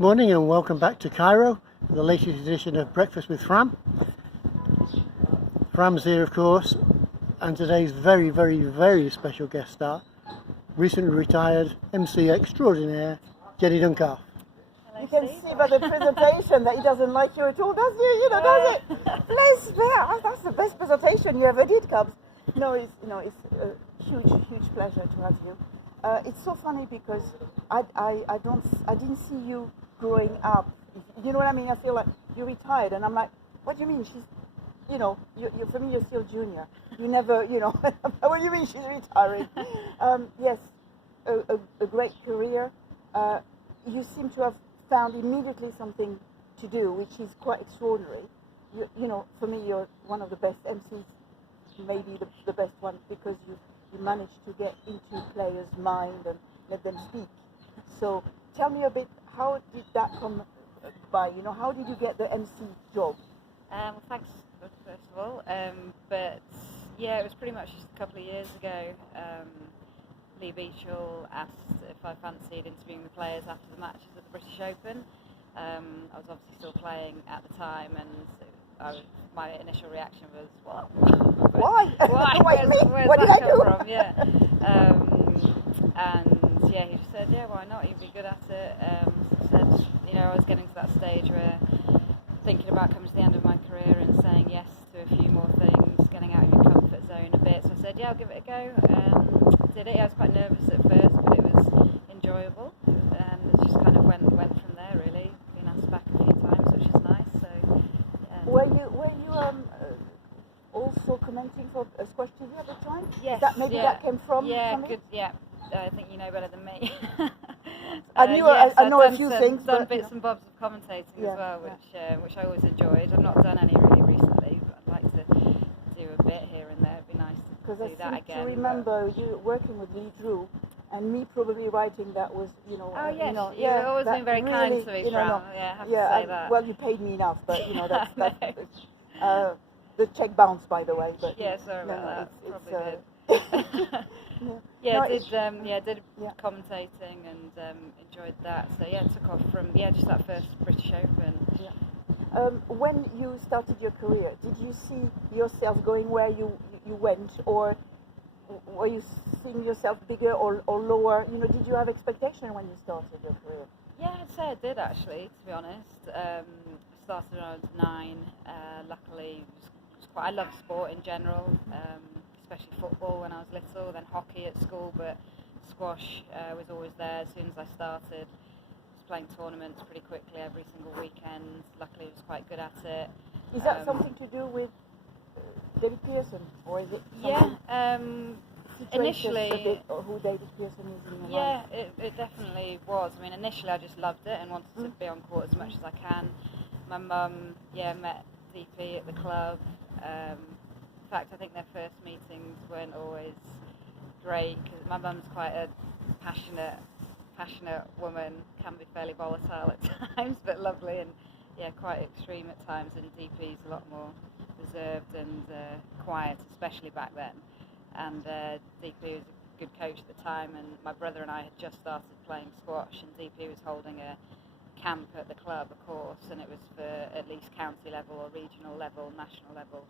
Good morning and welcome back to Cairo, the latest edition of Breakfast with Fram. Fram's here, of course, and today's very, very, very special guest star, recently retired MC extraordinaire, Jenny Duncalf. You can see by the presentation that he doesn't like you at all, does he? You know, does it? Bless that. That's the best presentation you ever did, Cubs. No, it's a huge pleasure to have you. It's so funny because I didn't see you growing up. You know what I mean? I feel like you retired, and I'm like, what do you mean? She's, you for me, you're still junior. You never, what do you mean she's retiring? Yes, a great career. You seem to have found immediately something to do, which is quite extraordinary. For me, you're one of the best MCs, maybe the best one, because you managed to get into players' mind and let them speak. So tell me a bit, how did that come by? How did you get the MC job? Well, thanks first of all. But yeah, it was pretty much just a couple of years ago. Lee Beachall asked if I fancied interviewing the players after the matches at the British Open. I was obviously still playing at the time, and my initial reaction was, what? Why? Why? Where's what that did I come do? from? Yeah. And yeah, he just said, yeah, why not? You'd be good at it. Said, I was getting to that stage where thinking about coming to the end of my career and saying yes to a few more things, getting out of your comfort zone a bit. So I said, yeah, I'll give it a go. Did it. I was quite nervous at first, but it was enjoyable, and it just kind of went from there. Really, been asked back a few times, which is nice. So, yeah. Were you also commenting for Squash TV at the time? Yes. That came from? Yeah, from good. Yeah, I think you know better than me. I know a few things. Done bits and bobs of commentating as well, which I always enjoyed. I've not done any really recently, but I'd like to do a bit here and there. It'd be nice to do that again. I remember you working with Lee Drew, and me probably writing that was, You've always been very kind to me, Fram. Yeah, I have to say that. Well, you paid me enough, but that's the check bounced, by the way. But yeah, sorry about that. Probably did. Did commentating and enjoyed that. So yeah, took off from just that first British Open. Yeah. When you started your career, did you see yourself going where you went, or were you seeing yourself bigger or lower? Did you have expectation when you started your career? Yeah, I'd say I did actually, to be honest. I started when I was 9. Luckily, I love sport in general. Especially football when I was little, then hockey at school, but squash was always there as soon as I started. I was playing tournaments pretty quickly every single weekend. Luckily I was quite good at it. Is that something to do with David Pearson, or is it initially who David Pearson is in your life? Yeah, it definitely was. I mean, initially I just loved it and wanted to be on court as much as I can. My mum, met DP at the club. In fact, I think their first meetings weren't always great because my mum's quite a passionate woman, can be fairly volatile at times, but lovely, and quite extreme at times. And DP's a lot more reserved and quiet, especially back then. And DP was a good coach at the time, and my brother and I had just started playing squash, and DP was holding a camp at the club, of course, and it was for at least county level or regional level, national level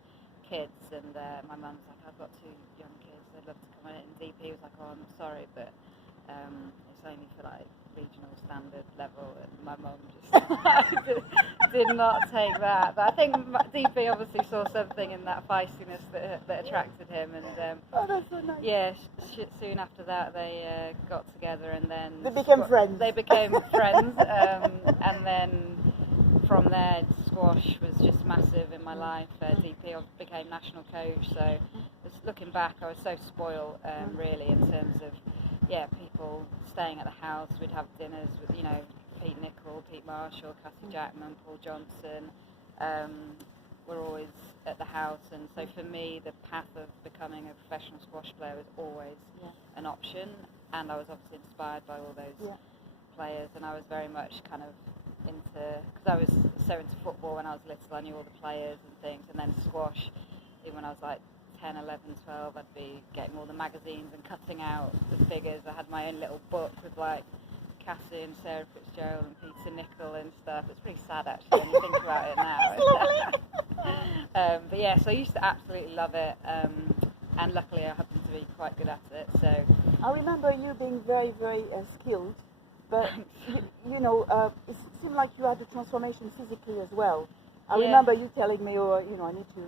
kids, and my mum was like, I've got 2 young kids, they'd love to come in, and DP was like, oh, I'm sorry, but it's only for like regional standard level, and my mum just did not take that. But I think DP obviously saw something in that feistiness that attracted him, and that's so nice. Yeah, soon after that they got together, and then they became friends. They became friends, and then from there, squash was just massive in my life. DP became national coach, so just looking back, I was so spoiled, really, in terms of people staying at the house. We'd have dinners with Pete Nicol, Pete Marshall, Cassie Jackman, Paul Johnson. We're always at the house, and so for me, the path of becoming a professional squash player was always an option, and I was obviously inspired by all those players, and I was very much kind of because I was so into football when I was little. I knew all the players and things, and then squash, even when I was like 10, 11, 12, I'd be getting all the magazines and cutting out the figures. I had my own little book with like Cassie and Sarah Fitzgerald and Peter Nicol and stuff. It's pretty sad actually when you think about it now. But yeah, so I used to absolutely love it, and luckily I happen to be quite good at it. So I remember you being very, very skilled, but it seemed like you had a transformation physically as well. I remember you telling me, I need to,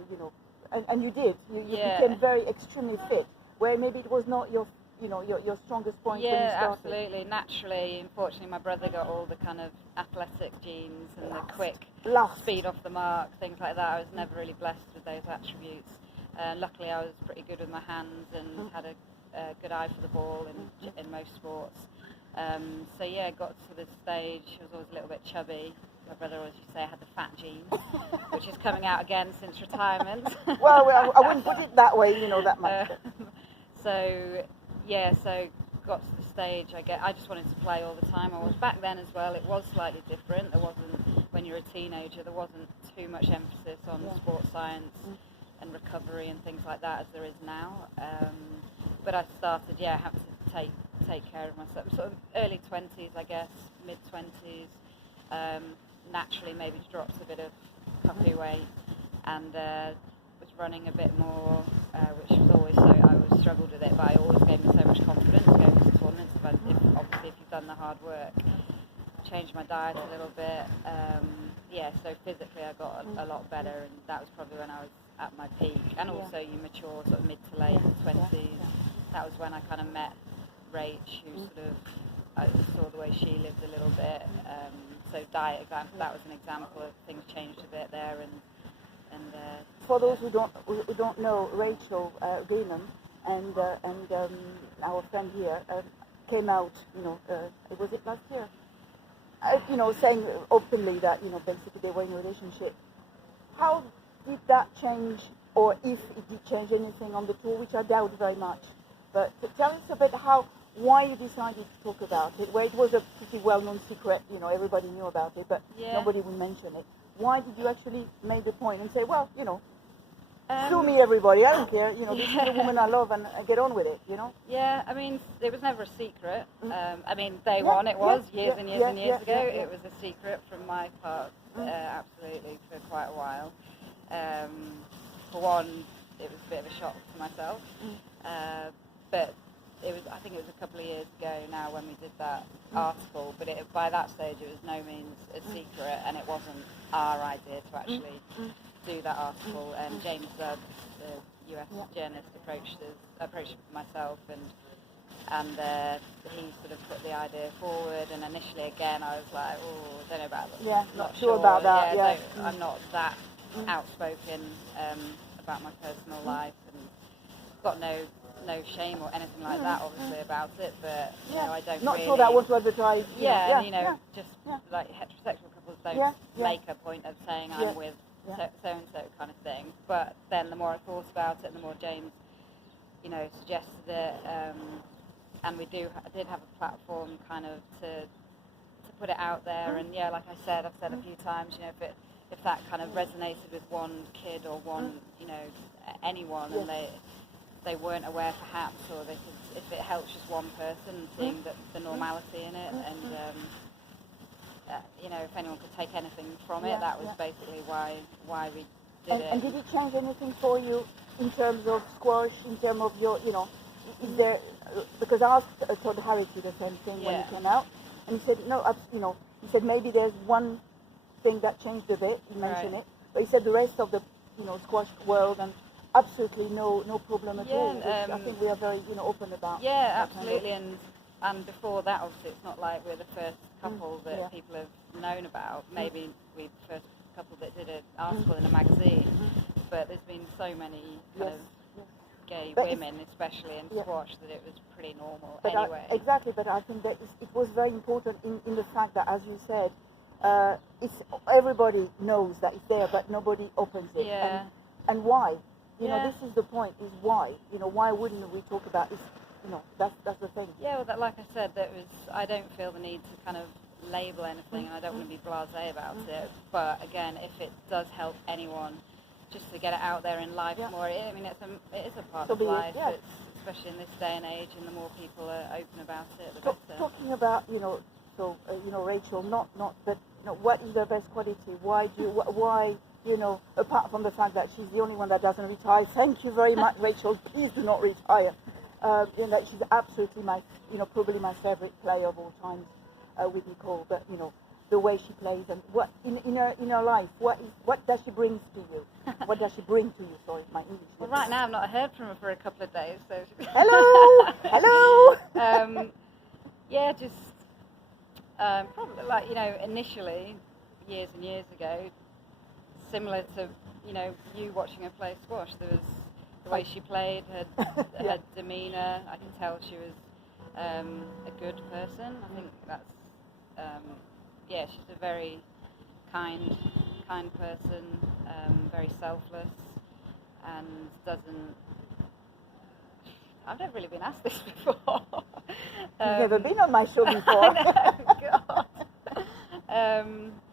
and you did. You became very extremely fit, where maybe it was not your strongest point when you started. Yeah, absolutely. Naturally, unfortunately, my brother got all the kind of athletic genes and the quick speed off the mark, things like that. I was never really blessed with those attributes. Luckily, I was pretty good with my hands and had a good eye for the ball in most sports. So yeah, got to this stage. I was always a little bit chubby. My brother always used to say I had the fat gene, which is coming out again since retirement. well, I wouldn't put it that way, that much. So got to the stage. I just wanted to play all the time. I was back then as well. It was slightly different. There wasn't, when you're a teenager, there wasn't too much emphasis on sports science and recovery and things like that as there is now. But I started, have to take care of myself. Sort of early 20s, I guess, mid 20s. Naturally, maybe dropped a bit of puppy weight and was running a bit more, which was always I always struggled with it, but I always gave me so much confidence going to tournaments. Obviously, if you've done the hard work, changed my diet a little bit. So physically, I got a lot better, and that was probably when I was at my peak. And also, you mature sort of mid to late 20s. That was when I kind of met Rach, who sort of I saw the way she lived a little bit. So diet example, that was an example of things changed a bit there. And for those who don't know, Rachel Gaiman and our friend here came out, was it last year? Saying openly that basically they were in a relationship. How did that change, or if it did change anything on the tour, which I doubt very much? But tell us a bit why you decided to talk about it, where it was a pretty well-known secret, everybody knew about it, but nobody would mention it. Why did you actually make the point and say, well, sue me, everybody, I don't care, this is the woman I love and I get on with it, Yeah, I mean, it was never a secret. Day one it was, years and years ago. It was a secret from my part, absolutely, for quite a while. For one, it was a bit of a shock to myself, but I think it was a couple of years ago now when we did that article, but by that stage it was no means a secret, and it wasn't our idea to actually do that article. And James Zubb, the US journalist, approached myself, and he sort of put the idea forward. And initially, again, I was like, I don't know about that. Yeah, not sure about that. I'm not that outspoken about my personal life, and got no shame or anything like that, obviously, about it, but I don't not really... sure that was advertised. Just like heterosexual couples don't make a point of saying I'm with so-and-so kind of thing. But then the more I thought about it, and the more James, suggested it, and I did have a platform kind of to put it out there, and like I said, I've said a few times, if that kind of resonated with one kid or one, anyone, and they weren't aware perhaps, or if it helps just one person, seeing the normality in it, and if anyone could take anything from it, that was basically why we did it. And did it change anything for you in terms of squash, in terms of your, is there, because I asked Todd Harity the same thing when he came out, and he said, he said maybe there's one thing that changed a bit, he mentioned it, but he said the rest of the, squash world and absolutely no problem at all, which I think we are very open about. Yeah, absolutely, and before that, obviously, it's not like we're the first couple that people have known about. Maybe we're the first couple that did an article in a magazine, but there's been so many kind of gay women, especially in squash, that it was pretty normal anyway. Exactly, but I think that it was very important in the fact that, as you said, everybody knows that it's there, but nobody opens it. Yeah. And why? This is the point, is why. Why wouldn't we talk about this? That's the thing. Yeah, well, like I said, I don't feel the need to kind of label anything, and I don't want to be blasé about it. But again, if it does help anyone, just to get it out there in life more. It is a part of life. It's, especially in this day and age, and the more people are open about it, the better. Talking about So Rachel, not but what is her best quality? Why apart from the fact that she's the only one that doesn't retire. Thank you very much, Rachel. Please do not retire. That she's absolutely probably my favorite player of all time with Nicole. But the way she plays and what in her life, what does she bring to you? What does she bring to you? Sorry, my English. Well, right now I've not heard from her for a couple of days, so. Hello, hello. Yeah, just probably initially, years and years ago, similar to you watching her play squash. There was the way she played, her demeanour. I can tell she was a good person. I think that's she's a very kind person, very selfless, and doesn't. I've never really been asked this before. You've never been on my show before. I know,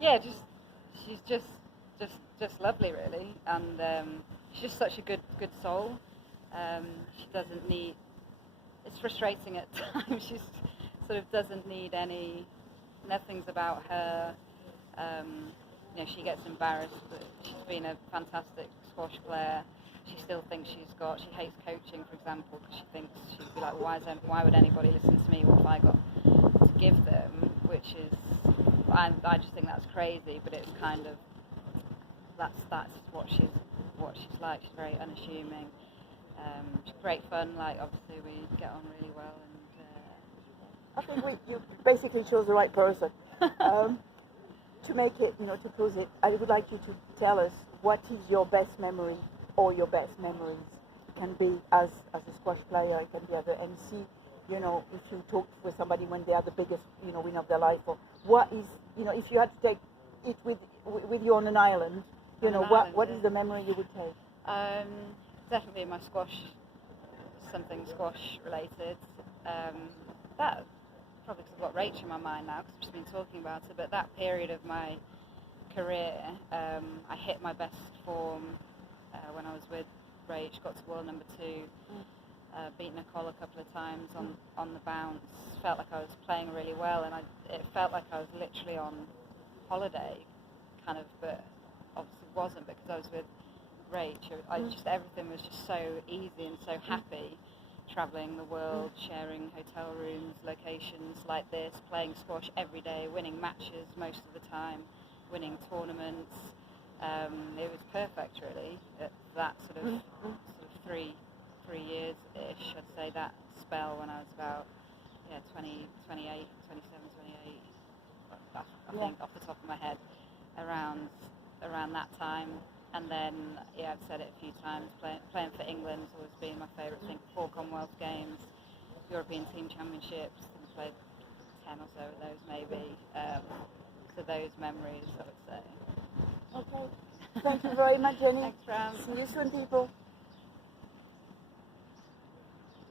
God. She's just lovely, really, and she's just such a good soul. She doesn't need. It's frustrating at times. She sort of doesn't need any. Nothing's about her. She gets embarrassed, but she's been a fantastic squash player. She still thinks she hates coaching, for example, because she thinks she'd be like, why would anybody listen to me? What have I got to give them? Which is, I just think that's crazy. But it's kind of that's what she's like. She's very unassuming. She's great fun. Like obviously we get on really well, and I think you basically chose the right person. To make it, to close it, I would like you to tell us what is your best memory or your best memories. It can be as a squash player, it can be as an MC, if you talk with somebody when they are the biggest, win of their life, or what is, if you had to take it with you on an island, what is the memory you would take? Definitely my squash, something squash related. That probably because I've got Rach in my mind now because I've just been talking about it, but that period of my career, I hit my best form when I was with Rach, got to world number 2, beat Nicole a couple of times on the bounce, felt like I was playing really well, and it felt like I was literally on holiday, kind of, but obviously wasn't because I was with Rach. Everything was just so easy and so happy. Travelling the world, sharing hotel rooms, locations like this, playing squash every day, winning matches most of the time, winning tournaments. It was perfect, really. That sort of 3 years-ish, I'd say, that spell when I was about 27, 28. I think off the top of my head, around that time. And then, I've said it a few times, playing for England's always been my favourite thing. 4 Commonwealth Games, European Team Championships, I played 10 or so of those maybe. So those memories, I would say. Okay. Thank you very much, Jenny. Thanks, Fram. See you soon, people.